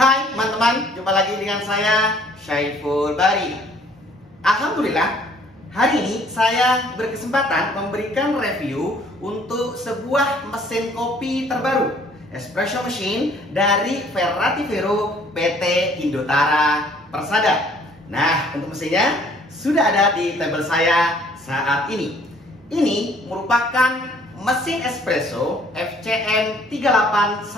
Hai teman-teman, jumpa lagi dengan saya Syaiful Bari. Alhamdulillah, hari ini saya berkesempatan memberikan review untuk sebuah mesin kopi terbaru, espresso machine dari Verratifero PT Indotara Persada. Nah, untuk mesinnya sudah ada di tabel saya saat ini. Ini merupakan mesin espresso FCM 3812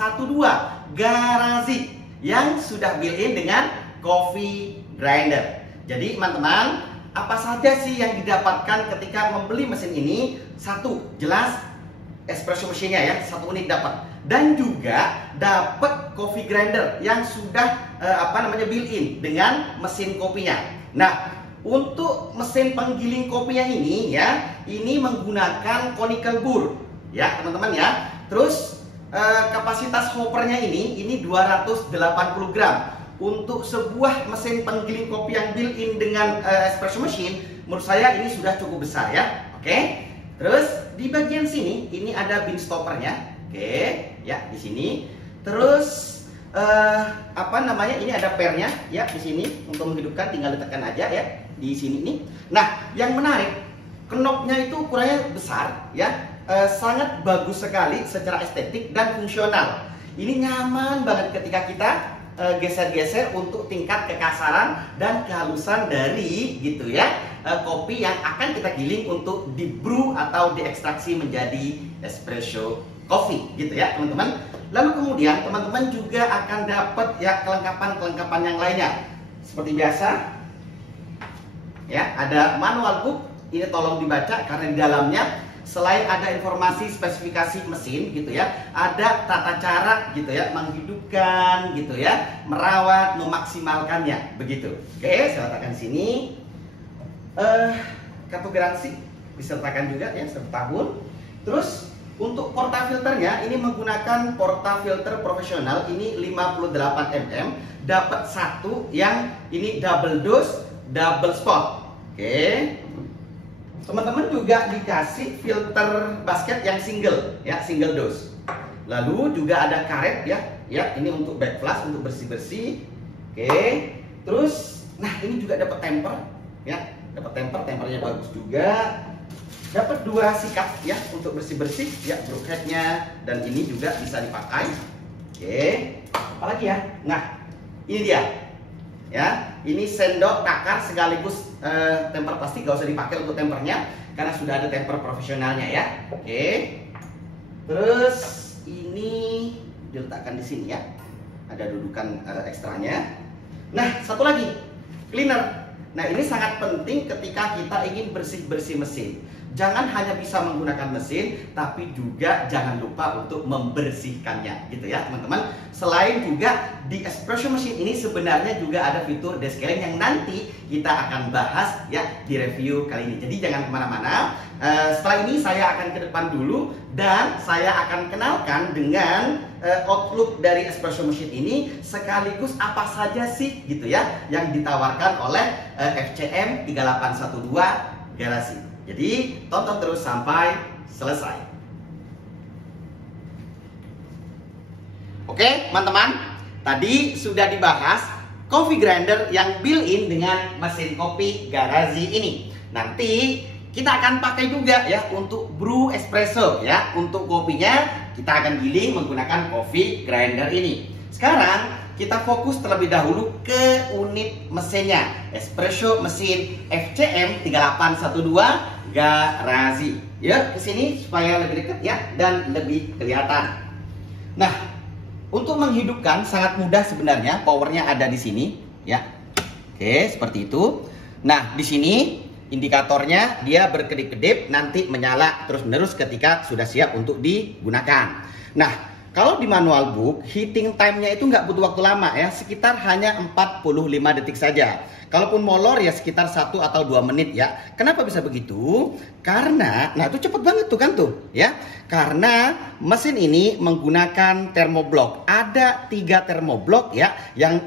Garasi yang sudah built-in dengan coffee grinder. Jadi teman-teman, apa saja sih yang didapatkan ketika membeli mesin ini? Satu, jelas espresso mesinnya ya, satu unit dapat. Dan juga dapat coffee grinder yang sudah built-in dengan mesin kopinya. Nah, untuk mesin penggiling kopinya ini ya, ini menggunakan conical bore ya teman-teman ya. Terus kapasitas hoppernya ini 280 gram. Untuk sebuah mesin penggiling kopi yang built-in dengan espresso machine, menurut saya ini sudah cukup besar ya. Oke. Terus di bagian sini ini ada bean stoppernya. Oke, ya di sini. Terus ini ada pernya ya di sini untuk menghidupkan, tinggal letakkan aja ya di sini nih. Nah, yang menarik, knobnya itu ukurannya besar ya. Sangat bagus sekali secara estetik dan fungsional. Ini nyaman banget ketika kita geser-geser untuk tingkat kekasaran dan kehalusan dari gitu ya kopi yang akan kita giling untuk di brew atau diekstraksi menjadi espresso coffee gitu ya teman-teman. Lalu kemudian teman-teman juga akan dapat ya kelengkapan yang lainnya. Seperti biasa ya, ada manual book. Ini tolong dibaca karena di dalamnya selain ada informasi spesifikasi mesin gitu ya, ada tata cara gitu ya menghidupkan gitu ya, merawat, memaksimalkannya begitu. Oke, saya letakkan sini. Kartu garansi disertakan juga ya, 1 tahun. Terus untuk portafilternya ini menggunakan portafilter profesional, ini 58 mm, dapat satu yang ini double dose, double spot. Oke. Teman-teman juga dikasih filter basket yang single ya, single dose. Lalu juga ada karet ya, ini untuk backflash, untuk bersih-bersih. Oke. Terus nah ini juga dapat temper ya, tempernya bagus juga. Dapat 2 sikat ya untuk bersih-bersih ya, brookheadnya, dan ini juga bisa dipakai. Oke. Apalagi ya? Nah, ini dia. Ya, ini sendok takar sekaligus temper plastik, gak usah dipakai untuk tempernya karena sudah ada temper profesionalnya ya. Oke. Terus ini diletakkan di sini ya. Ada dudukan ekstranya. Nah, satu lagi, cleaner. Nah, ini sangat penting ketika kita ingin bersih-bersih mesin. Jangan hanya bisa menggunakan mesin, tapi juga jangan lupa untuk membersihkannya, gitu ya teman-teman. Selain juga di espresso machine ini sebenarnya juga ada fitur descaling yang nanti kita akan bahas ya di review kali ini. Jadi jangan kemana-mana. Setelah ini saya akan ke depan dulu dan saya akan kenalkan dengan outlook dari espresso machine ini, sekaligus apa saja sih gitu ya yang ditawarkan oleh FCM 3812 Garasi. Jadi tonton terus sampai selesai. Oke teman-teman, tadi sudah dibahas coffee grinder yang built-in dengan mesin kopi Garasi ini. Nanti kita akan pakai juga ya untuk brew espresso ya. Untuk kopinya kita akan giling menggunakan coffee grinder ini. Sekarang kita fokus terlebih dahulu ke unit mesinnya, espresso mesin FCM 3812 Garasi. Ya, ke sini supaya lebih dekat ya dan lebih kelihatan. Nah, untuk menghidupkan sangat mudah sebenarnya, powernya ada di sini ya. Oke, seperti itu. Nah, di sini indikatornya dia berkedip-kedip, nanti menyala terus-menerus ketika sudah siap untuk digunakan. Nah, kalau di manual book, heating time-nya itu nggak butuh waktu lama ya, sekitar hanya 45 detik saja. Kalaupun molor ya sekitar 1 atau 2 menit ya. Kenapa bisa begitu? Karena, nah itu cepet banget tuh kan tuh ya. Karena mesin ini menggunakan thermoblock. Ada 3 thermoblock ya yang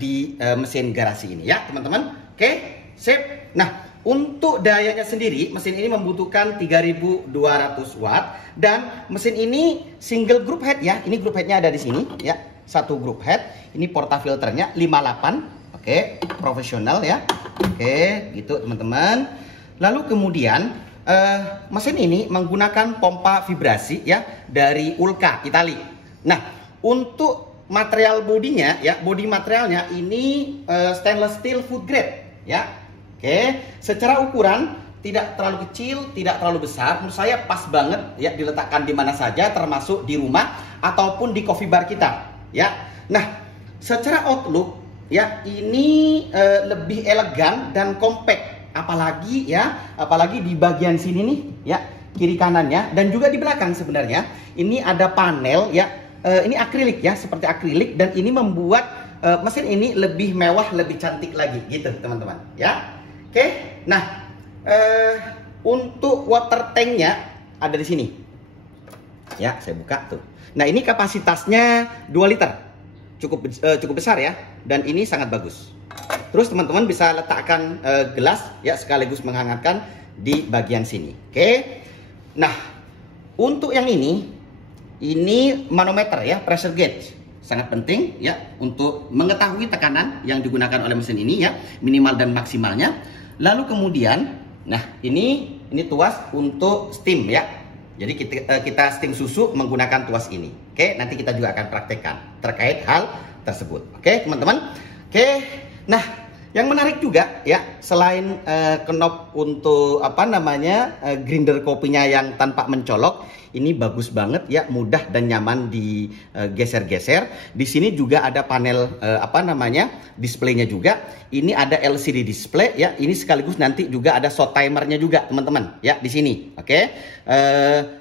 di mesin Garasi ini ya teman-teman. Oke, sip. Nah, untuk dayanya sendiri, mesin ini membutuhkan 3200 watt dan mesin ini single group head ya. Ini group headnya ada di sini ya. Satu group head. Ini portafilternya 58. Oke, profesional ya. Oke, gitu teman-teman. Lalu kemudian mesin ini menggunakan pompa vibrasi ya dari Ulca Itali. Nah, untuk material bodinya ya, bodi materialnya ini stainless steel food grade ya. Oke, secara ukuran tidak terlalu kecil, tidak terlalu besar. Menurut saya pas banget ya diletakkan di mana saja, termasuk di rumah ataupun di coffee bar kita ya. Nah, secara outlook ya ini lebih elegan dan compact, apalagi di bagian sini nih ya, kiri kanannya dan juga di belakang sebenarnya ini ada panel ya. Ini akrilik ya, seperti akrilik, dan ini membuat mesin ini lebih mewah, lebih cantik lagi gitu teman-teman ya. Oke, nah untuk water tanknya ada di sini ya, saya buka tuh. Nah, ini kapasitasnya 2 liter, cukup besar ya, dan ini sangat bagus. Terus teman-teman bisa letakkan gelas ya, sekaligus menghangatkan di bagian sini. Oke, nah untuk yang ini manometer ya, pressure gauge. Sangat penting ya untuk mengetahui tekanan yang digunakan oleh mesin ini ya, minimal dan maksimalnya. Lalu kemudian, nah ini tuas untuk steam ya. Jadi kita steam susu menggunakan tuas ini. Oke, nanti kita juga akan praktekkan terkait hal tersebut. Oke, teman-teman. Oke, nah yang menarik juga ya, selain knob untuk grinder kopinya yang tanpa mencolok, ini bagus banget ya, mudah dan nyaman digeser-geser. Di sini juga ada panel displaynya juga. Ini ada LCD display ya. Ini sekaligus nanti juga ada shot timernya juga teman-teman ya di sini. Oke.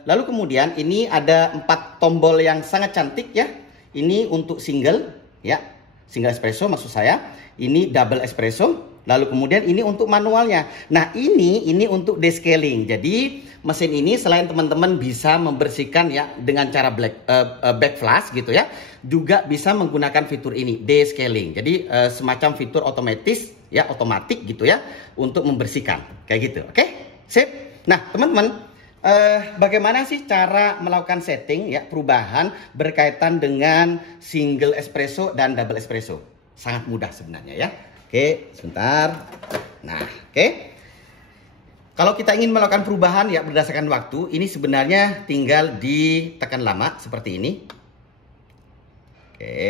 Lalu kemudian ini ada 4 tombol yang sangat cantik ya. Ini untuk single ya, single espresso maksud saya. Ini double espresso. Lalu kemudian ini untuk manualnya. Nah, ini untuk descaling. Jadi mesin ini selain teman-teman bisa membersihkan ya dengan cara back flush gitu ya, juga bisa menggunakan fitur ini, descaling. Jadi semacam fitur otomatis gitu ya untuk membersihkan kayak gitu. Oke, sip. Nah, teman-teman, bagaimana sih cara melakukan setting ya, perubahan berkaitan dengan single espresso dan double espresso? Sangat mudah sebenarnya ya. Oke, sebentar. Nah, oke. Kalau kita ingin melakukan perubahan ya berdasarkan waktu, ini sebenarnya tinggal ditekan lama seperti ini. Oke,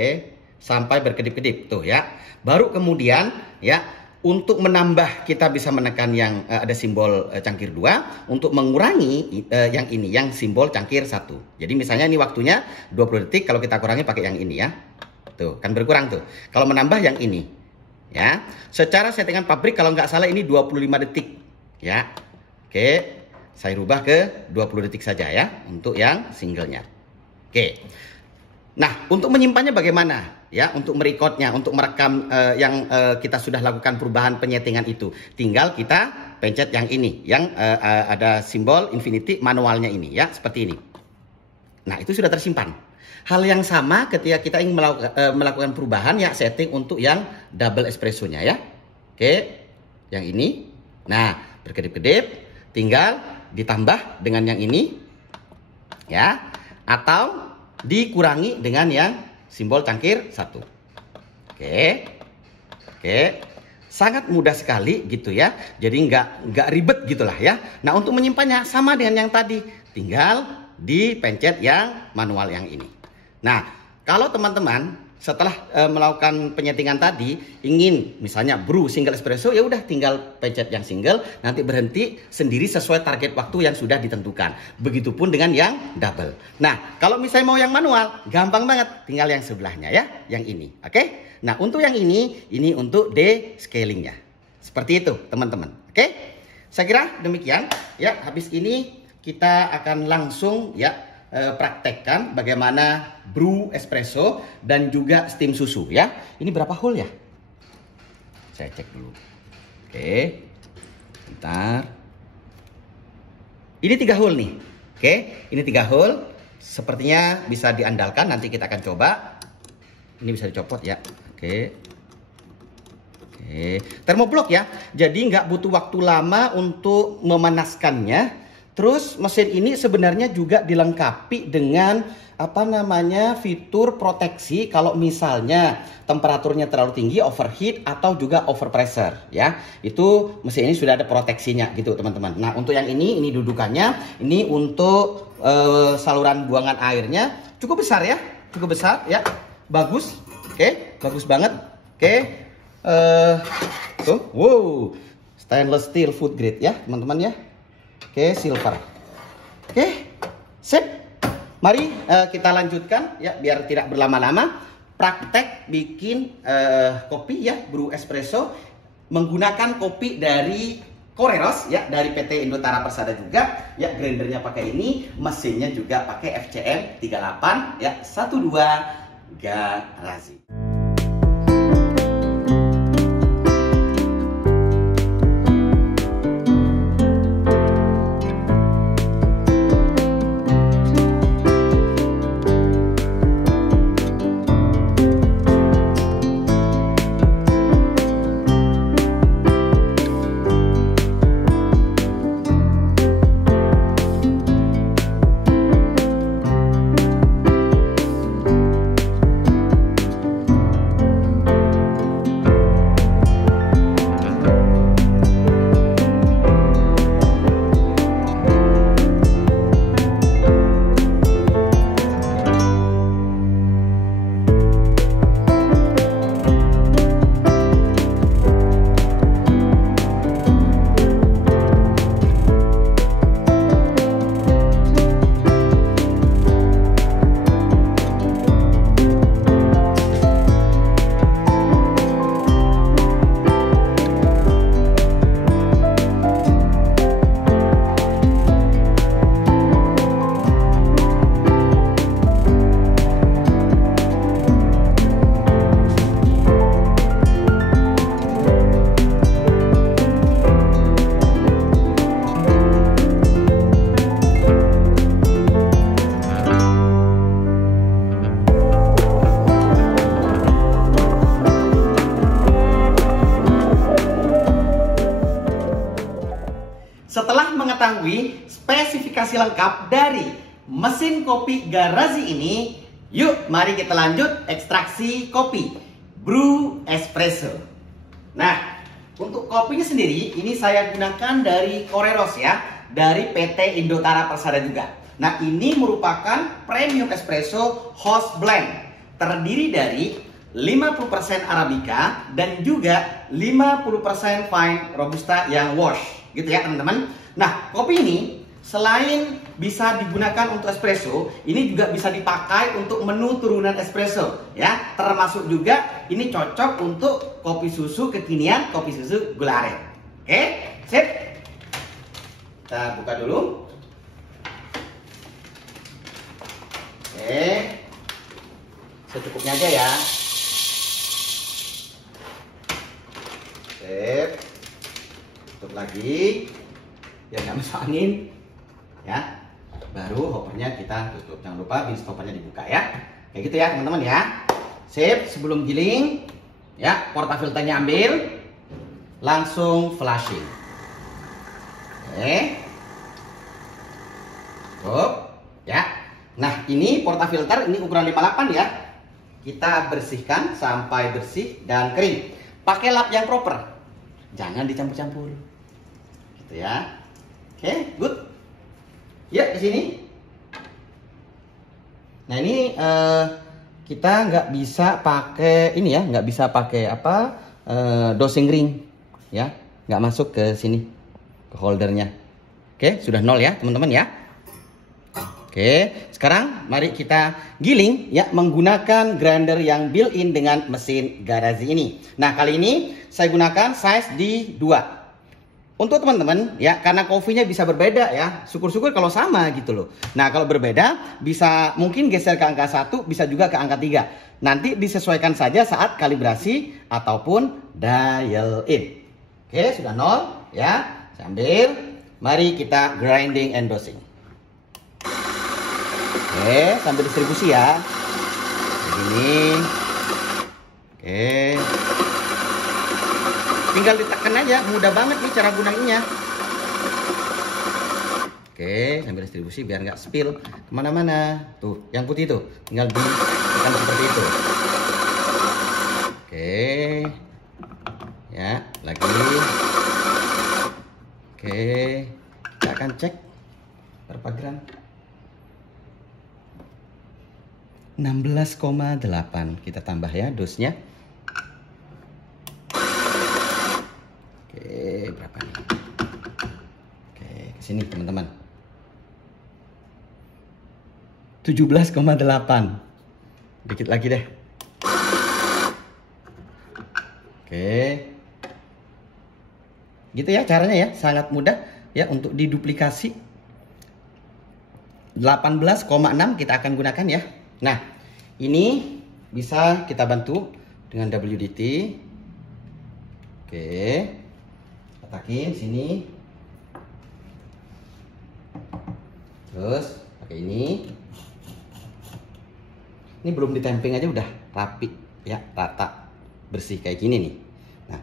sampai berkedip-kedip tuh ya. Baru kemudian ya, untuk menambah kita bisa menekan yang ada simbol cangkir 2, untuk mengurangi yang ini, yang simbol cangkir 1. Jadi misalnya ini waktunya 20 detik, kalau kita kurangi pakai yang ini ya. Tuh, kan berkurang tuh. Kalau menambah yang ini. Ya, secara settingan pabrik kalau nggak salah ini 25 detik ya. Oke, saya rubah ke 20 detik saja ya untuk yang singlenya. Oke, nah untuk menyimpannya bagaimana ya, untuk merekodnya, untuk merekam yang kita sudah lakukan perubahan penyetingan itu, tinggal kita pencet yang ini, yang ada simbol infinity manualnya ini ya, seperti ini. Nah, itu sudah tersimpan. Hal yang sama ketika kita ingin melakukan perubahan ya, setting untuk yang double espressonya ya. Oke, yang ini. Nah, berkedip-kedip, tinggal ditambah dengan yang ini ya, atau dikurangi dengan yang simbol cangkir 1. Oke, sangat mudah sekali gitu ya. Jadi nggak ribet gitulah ya. Nah, untuk menyimpannya sama dengan yang tadi, tinggal dipencet yang manual yang ini. Nah, kalau teman-teman setelah melakukan penyetingan tadi ingin misalnya brew single espresso, ya udah tinggal pencet yang single, nanti berhenti sendiri sesuai target waktu yang sudah ditentukan. Begitupun dengan yang double. Nah, kalau misalnya mau yang manual, gampang banget, tinggal yang sebelahnya ya, yang ini. Oke? Nah, untuk yang ini untuk descalingnya. Seperti itu, teman-teman. Oke? Saya kira demikian ya. Habis ini kita akan langsung ya praktekkan bagaimana brew espresso dan juga steam susu ya. Ini berapa hole ya? Saya cek dulu. Oke, bentar. Ini 3 hole nih. Oke, ini 3 hole. Sepertinya bisa diandalkan. Nanti kita akan coba. Ini bisa dicopot ya. Oke. Oke, termoblok ya. Jadi nggak butuh waktu lama untuk memanaskannya. Terus mesin ini sebenarnya juga dilengkapi dengan fitur proteksi kalau misalnya temperaturnya terlalu tinggi, overheat atau juga overpressure ya. Itu mesin ini sudah ada proteksinya gitu teman-teman. Nah, untuk yang ini dudukannya ini untuk saluran buangan airnya cukup besar ya. Cukup besar ya. Bagus. Oke, bagus banget. Oke. Tuh, wow. Stainless steel food grade ya, teman-teman ya. Oke, silver. Oke, sip. Mari kita lanjutkan ya, biar tidak berlama-lama. Praktek bikin kopi ya, brew espresso menggunakan kopi dari Koreros ya, dari PT Indotara Persada juga. Ya, grindernya pakai ini, mesinnya juga pakai FCM 38 ya, 12 Garasi. Setelah mengetahui spesifikasi lengkap dari mesin kopi Garasi ini, yuk mari kita lanjut ekstraksi kopi brew espresso. Nah, untuk kopinya sendiri ini saya gunakan dari Koreros ya, dari PT Indotara Persada juga. Nah, ini merupakan premium espresso house blend, terdiri dari 50% Arabica dan juga 50% fine Robusta yang wash. Gitu ya teman-teman. Nah, kopi ini selain bisa digunakan untuk espresso, ini juga bisa dipakai untuk menu turunan espresso ya. Termasuk juga ini cocok untuk kopi susu kekinian, kopi susu gula aren. Oke, sip. Kita buka dulu. Oke, secukupnya aja ya. Sip. Tutup lagi biar nggak masuk angin ya. Baru hoppernya kita tutup. Jangan lupa bin stoppernya dibuka ya. Kayak gitu ya teman-teman ya. Sip. Sebelum giling ya, portafilternya ambil, langsung flashing. Oke, cukup ya. Nah, ini portafilter ini ukuran 58 ya. Kita bersihkan sampai bersih dan kering. Pakai lap yang proper. Jangan dicampur-campur. Gitu ya. Oke, good. Ya, di sini. Nah, ini kita nggak bisa pakai ini ya, nggak bisa pakai dosing ring ya, nggak masuk ke sini, ke holdernya. Oke, sudah 0 ya teman-teman ya. Oke, sekarang mari kita giling ya menggunakan grinder yang built-in dengan mesin Garasi ini. Nah, kali ini saya gunakan size di 2. Untuk teman-teman ya, karena kopinya bisa berbeda ya. Syukur-syukur kalau sama gitu loh. Nah, kalau berbeda bisa mungkin geser ke angka 1, bisa juga ke angka 3. Nanti disesuaikan saja saat kalibrasi ataupun dial in. Oke, sudah 0 ya. Sambil mari kita grinding and dosing. Oke, sambil distribusi ya. Begini. Oke. tinggal ditekan aja, mudah banget nih cara gunanya. Oke, sambil distribusi biar nggak spill kemana-mana. Tuh, yang putih tuh, tinggal ditekan seperti itu. Oke, ya, lagi. Oke, kita akan cek berapa gram. 16,8 kita tambah ya dosnya. Oke, berapa nih? Oke, kesini teman-teman. 17,8. Dikit lagi deh. Oke. Gitu ya caranya ya, sangat mudah ya untuk diduplikasi. 18,6 kita akan gunakan ya. Nah, ini bisa kita bantu dengan WDT. Oke. Letakin sini. Terus pakai ini. Ini belum ditemping aja udah rapi ya, rata, bersih kayak gini nih. Nah,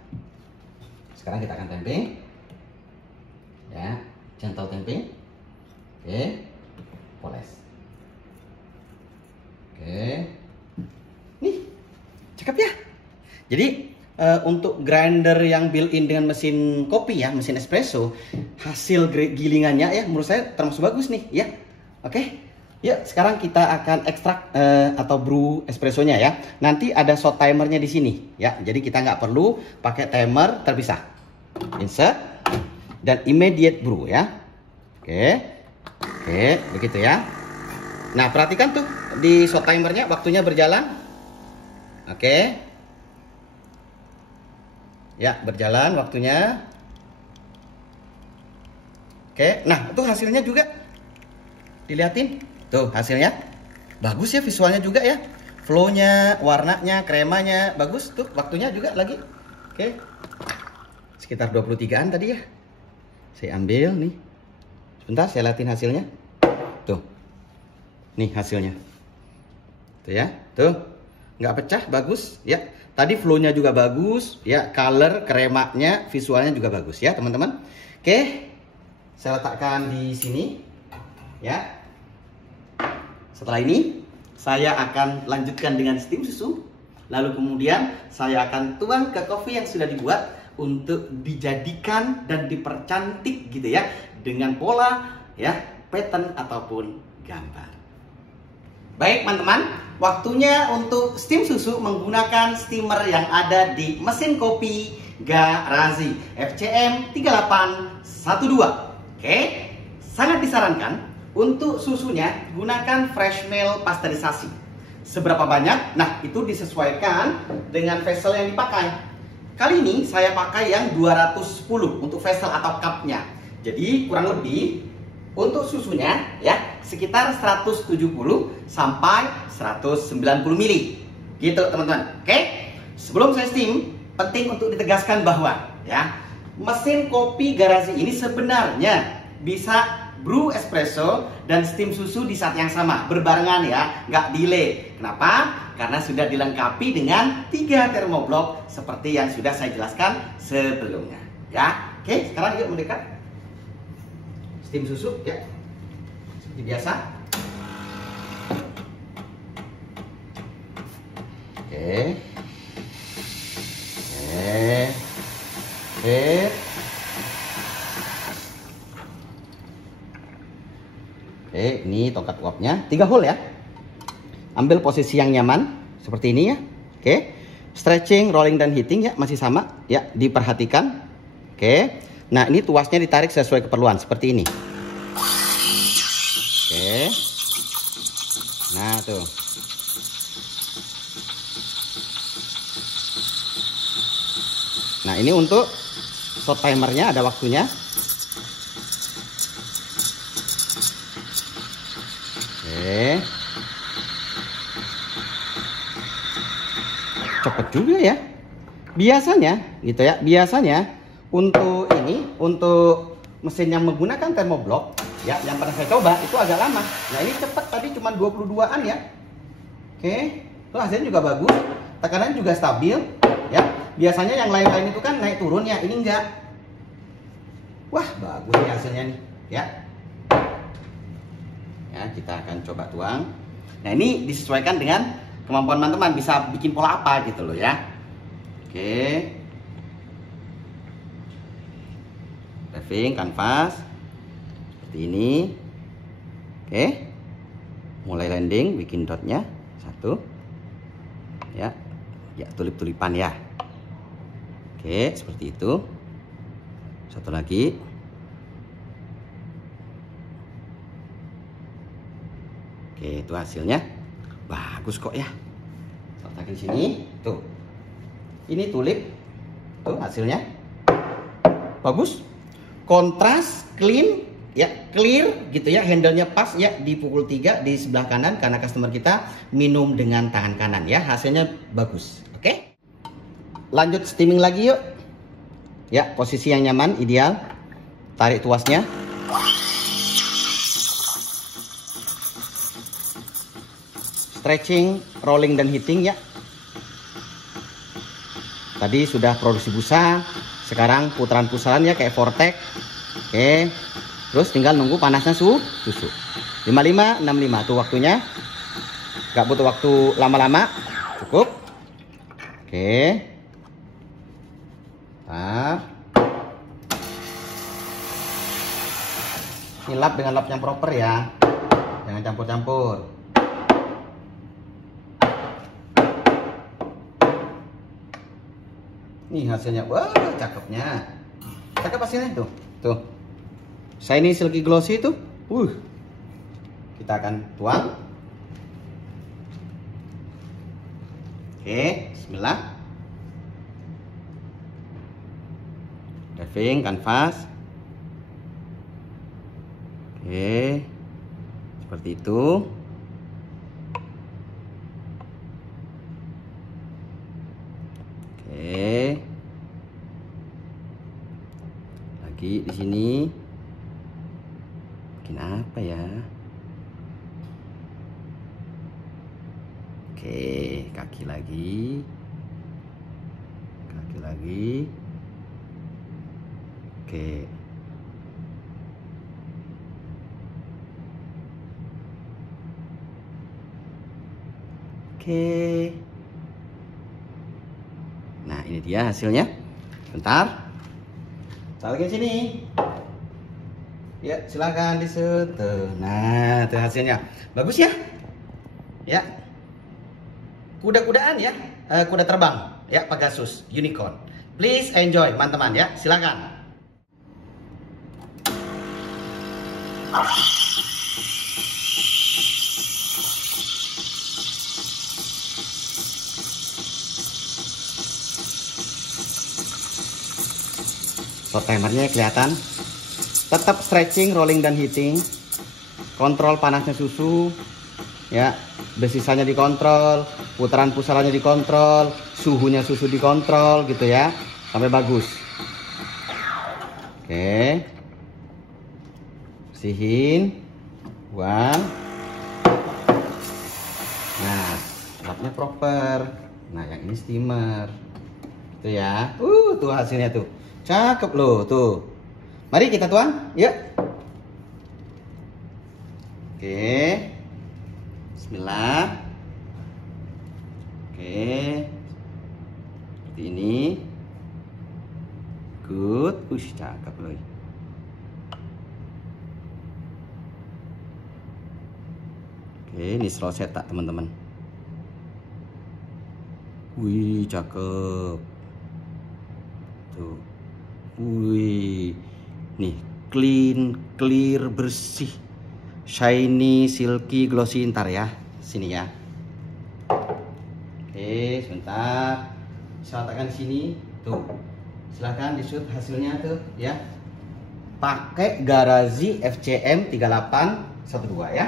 sekarang kita akan temping. Ya, gentle temping. Oke. Poles. Oke. Nih, cakep ya. Jadi untuk grinder yang built-in dengan mesin kopi ya, mesin espresso, hasil gilingannya ya menurut saya termasuk bagus nih ya. Oke. Ya, sekarang kita akan ekstrak atau brew espressonya ya. Nanti ada shot timernya di sini ya. Jadi kita nggak perlu pakai timer terpisah. Insert dan immediate brew ya. Oke. Oke, begitu ya. Nah, perhatikan tuh di shot timernya waktunya berjalan. Oke. Ya, berjalan waktunya. Oke, nah itu hasilnya juga. Dilihatin. Tuh hasilnya bagus ya, visualnya juga ya, flownya, warnanya, kremanya bagus. Tuh waktunya juga lagi. Oke, sekitar 23an tadi ya. Saya ambil nih, sebentar saya liatin hasilnya. Tuh, nih hasilnya. Tuh ya, tuh nggak pecah, bagus ya. Tadi flownya juga bagus ya, color, kremanya, visualnya juga bagus ya teman-teman. Oke, saya letakkan di sini ya. Setelah ini saya akan lanjutkan dengan steam susu. Lalu kemudian saya akan tuang ke kopi yang sudah dibuat untuk dijadikan dan dipercantik gitu ya, dengan pola ya, pattern ataupun gambar. Baik teman-teman, waktunya untuk steam susu menggunakan steamer yang ada di mesin kopi Garasi FCM 3812. Oke, sangat disarankan untuk susunya gunakan fresh milk pasteurisasi. Seberapa banyak? Nah, itu disesuaikan dengan vessel yang dipakai. Kali ini saya pakai yang 210 untuk vessel atau cupnya. Jadi kurang lebih untuk susunya ya sekitar 170 sampai 190 ml. Gitu teman-teman. Oke? Sebelum saya steam, penting untuk ditegaskan bahwa ya, mesin kopi Garasi ini sebenarnya bisa brew espresso dan steam susu di saat yang sama, berbarengan ya, nggak delay. Kenapa? Karena sudah dilengkapi dengan 3 termoblok seperti yang sudah saya jelaskan sebelumnya. Ya, oke, sekarang yuk mendekat. Steam susu ya, seperti biasa. Oke, oke. Oke, ini tongkat uapnya 3 hole ya. Ambil posisi yang nyaman seperti ini ya. Oke. Stretching, rolling dan heating ya masih sama ya, diperhatikan. Oke. Nah, ini tuasnya ditarik sesuai keperluan seperti ini. Oke. Nah, tuh. Nah, ini untuk shot timernya ada waktunya. Oke. Cepet juga ya. Biasanya gitu ya. Biasanya untuk ini, untuk mesin yang menggunakan termoblok ya, yang pernah saya coba itu agak lama. Nah, ini cepet, tadi cuma 22an ya. Oke. Tuh hasilnya juga bagus. Tekanan juga stabil ya. Biasanya yang lain-lain itu kan naik turun ya, ini enggak. Wah, bagus nih hasilnya nih, ya. Ya, kita akan coba tuang. Nah, ini disesuaikan dengan kemampuan teman-teman, bisa bikin pola apa gitu loh ya. Oke. Paving kanvas seperti ini. Oke. Mulai landing, bikin dotnya satu. Ya. Ya, tulip-tulipan ya. Oke, seperti itu. Satu lagi. Oke, itu hasilnya. Bagus kok ya. Letakkan sini. Tuh. Ini tulip. Tuh hasilnya. Bagus. Kontras, clean, ya, clear gitu ya. Handle-nya pas ya, di pukul 3 di sebelah kanan karena customer kita minum dengan tangan kanan ya. Hasilnya bagus. Oke. Lanjut steaming lagi yuk. Ya, posisi yang nyaman, ideal. Tarik tuasnya. Stretching, rolling dan heating ya. Tadi sudah produksi busa, sekarang putaran pusaran ya kayak vortex. Oke. Terus tinggal nunggu panasnya susu. 55, 65 tuh waktunya. Gak butuh waktu lama-lama. Cukup. Oke. Ini lap dengan lap yang proper ya, jangan campur-campur. Nih hasilnya, wah cakepnya, cakep hasilnya tuh, tuh. Shiny silky glossy tuh, kita akan tuang. Oke, bismillah. Paving kanvas. Oke, seperti itu. Oke, lagi di sini. Bikin apa ya? Oke, kaki lagi, kaki lagi. Oke. Oke. Nah, ini dia hasilnya. Bentar. Saya lagi sini. Ya, silakan disut. Nah, itu hasilnya. Bagus ya? Ya. Kuda-kudaan ya. Kuda terbang ya, Pegasus Unicorn. Please enjoy, teman-teman ya. Silakan. Short timernya kelihatan. Tetap stretching, rolling dan heating. Kontrol panasnya susu. Ya, besisanya dikontrol, putaran pusarannya dikontrol, suhunya susu dikontrol gitu ya. Sampai bagus. Oke. Bersihin. Buang. Nah, lapnya proper. Nah, yang ini steamer. Itu ya. Tuh hasilnya tuh. Cakep loh tuh. Mari kita tuang, yuk. Oke. Bismillah. Oke. Seperti ini. Good. Cakep loh. Oke, ini rosetta teman-teman. Wih, cakep. Tuh. Wih, nih clean, clear, bersih, shiny, silky, glossy. Ntar ya, sini ya. Oke, sebentar. Saya letakkan di sini. Tuh, silahkan disut hasilnya tuh ya. Pakai Garazi FCM 3812 ya.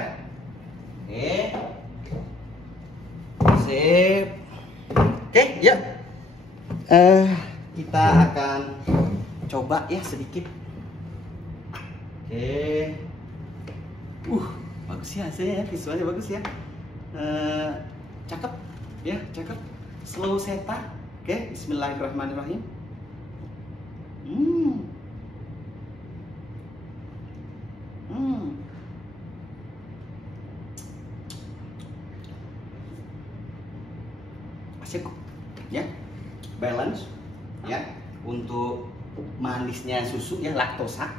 Oke, sip. Oke, ya. Kita akan coba ya sedikit. Oke. Bagus ya hasilnya ya, visualnya bagus ya. Cakep ya, cakep. Slow seta Oke, bismillahirrahmanirrahim. Asik ya, balance ya, untuk manisnya susu ya, laktosa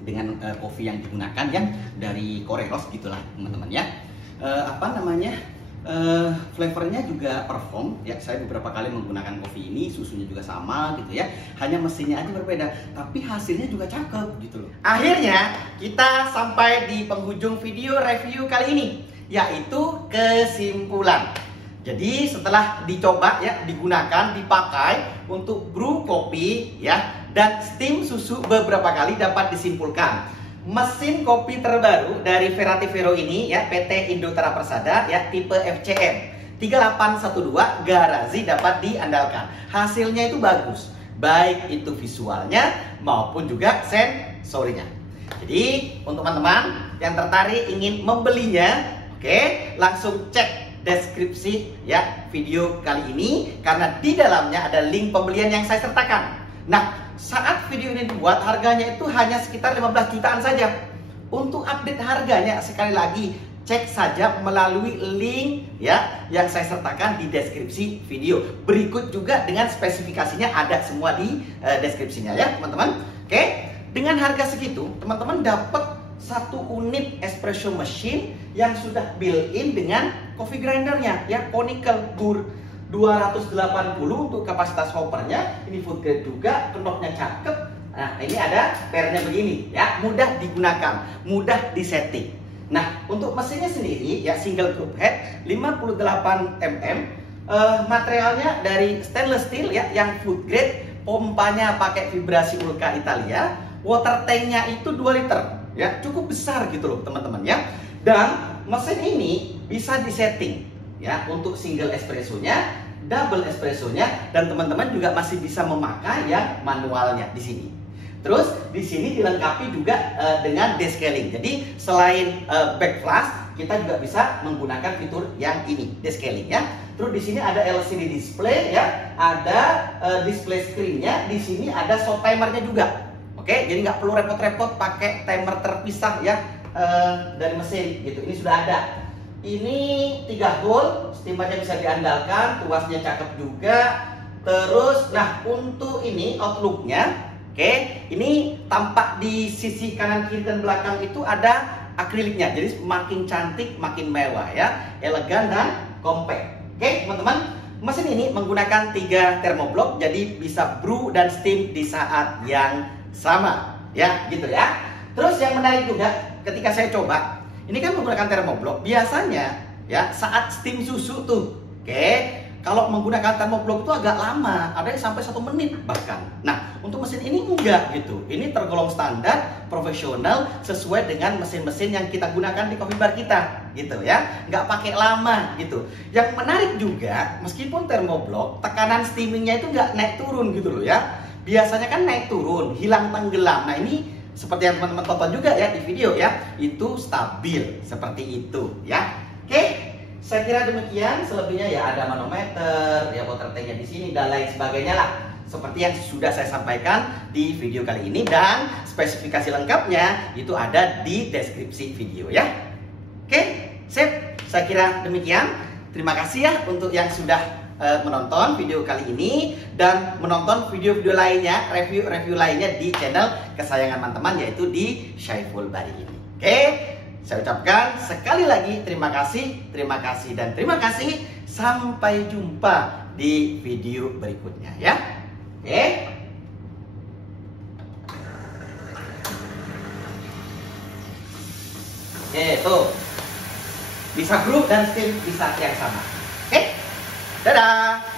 dengan kopi yang digunakan ya dari Koreros gitulah teman-teman ya. Flavornya juga perform ya. Saya beberapa kali menggunakan kopi ini, susunya juga sama gitu ya, hanya mesinnya aja berbeda, tapi hasilnya juga cakep gitu loh. Akhirnya kita sampai di penghujung video review kali ini, yaitu kesimpulan. Jadi setelah dicoba ya, digunakan, dipakai untuk brew kopi ya, dan steam susu beberapa kali, dapat disimpulkan mesin kopi terbaru dari Verativero ini ya, PT Indoterra Persada ya, tipe FCM 3812 Garazi, dapat diandalkan. Hasilnya itu bagus, baik itu visualnya maupun juga sensorinya. Jadi untuk teman-teman yang tertarik ingin membelinya, oke, langsung cek deskripsi ya video kali ini, karena di dalamnya ada link pembelian yang saya sertakan. Nah, saat video ini dibuat harganya itu hanya sekitar 15 jutaan saja. Untuk update harganya sekali lagi cek saja melalui link ya yang saya sertakan di deskripsi video. Berikut juga dengan spesifikasinya ada semua di deskripsinya ya teman-teman. Oke, dengan harga segitu teman-teman dapat satu unit espresso machine yang sudah built-in dengan coffee grindernya ya, conical bur 280 untuk kapasitas hoppernya. Ini food grade juga, knobnya cakep. Nah, ini ada pairnya begini ya, mudah digunakan, mudah disetting. Nah, untuk mesinnya sendiri ya, single group head 58 mm, materialnya dari stainless steel ya, yang food grade, pompanya pakai vibrasi Ulca Italia, water tanknya itu 2 liter ya, cukup besar gitu loh teman-teman ya. Dan mesin ini bisa disetting ya, untuk single espressonya, double espressonya, dan teman-teman juga masih bisa memakai yang manualnya di sini. Terus di sini dilengkapi juga dengan descaling. Jadi selain back flash, kita juga bisa menggunakan fitur yang ini, descaling ya. Terus di sini ada LCD display ya, ada display screen-nya. Di sini ada shot timernya juga. Oke, jadi nggak perlu repot-repot pakai timer terpisah ya dari mesin gitu. Ini sudah ada. Ini 3 hole, steamernya bisa diandalkan, tuasnya cakep juga. Terus, nah untuk ini outlooknya, oke, ini tampak di sisi kanan kiri dan belakang itu ada akriliknya, jadi makin cantik, makin mewah ya, elegan dan compact. Oke teman-teman, mesin ini menggunakan 3 thermoblock, jadi bisa brew dan steam di saat yang sama ya, gitu ya. Terus yang menarik juga ketika saya coba, ini kan menggunakan thermoblock. Biasanya ya saat steam susu tuh, oke, kalau menggunakan thermoblock itu agak lama, ada yang sampai 1 menit bahkan. Nah, untuk mesin ini enggak gitu. Ini tergolong standar, profesional, sesuai dengan mesin-mesin yang kita gunakan di coffee bar kita gitu ya. Nggak pakai lama gitu. Yang menarik juga, meskipun thermoblock, tekanan steamingnya itu nggak naik turun gitu loh ya. Biasanya kan naik turun, hilang tenggelam. Nah, ini seperti yang teman-teman tonton juga ya di video ya, itu stabil seperti itu ya. Oke, saya kira demikian. Selebihnya ya ada manometer, ya water tanknya di sini dan lain sebagainya lah, seperti yang sudah saya sampaikan di video kali ini, dan spesifikasi lengkapnya itu ada di deskripsi video ya. Oke, sip. Saya kira demikian. Terima kasih ya untuk yang sudah menonton video kali ini dan menonton video-video lainnya, review-review lainnya di channel kesayangan teman-teman, yaitu di Syaiful Bari ini. Oke, saya ucapkan sekali lagi terima kasih, dan terima kasih. Sampai jumpa di video berikutnya ya. Oke. Oke, tuh. Bisa brew dan steam di saat yang sama. Oke. Dadah!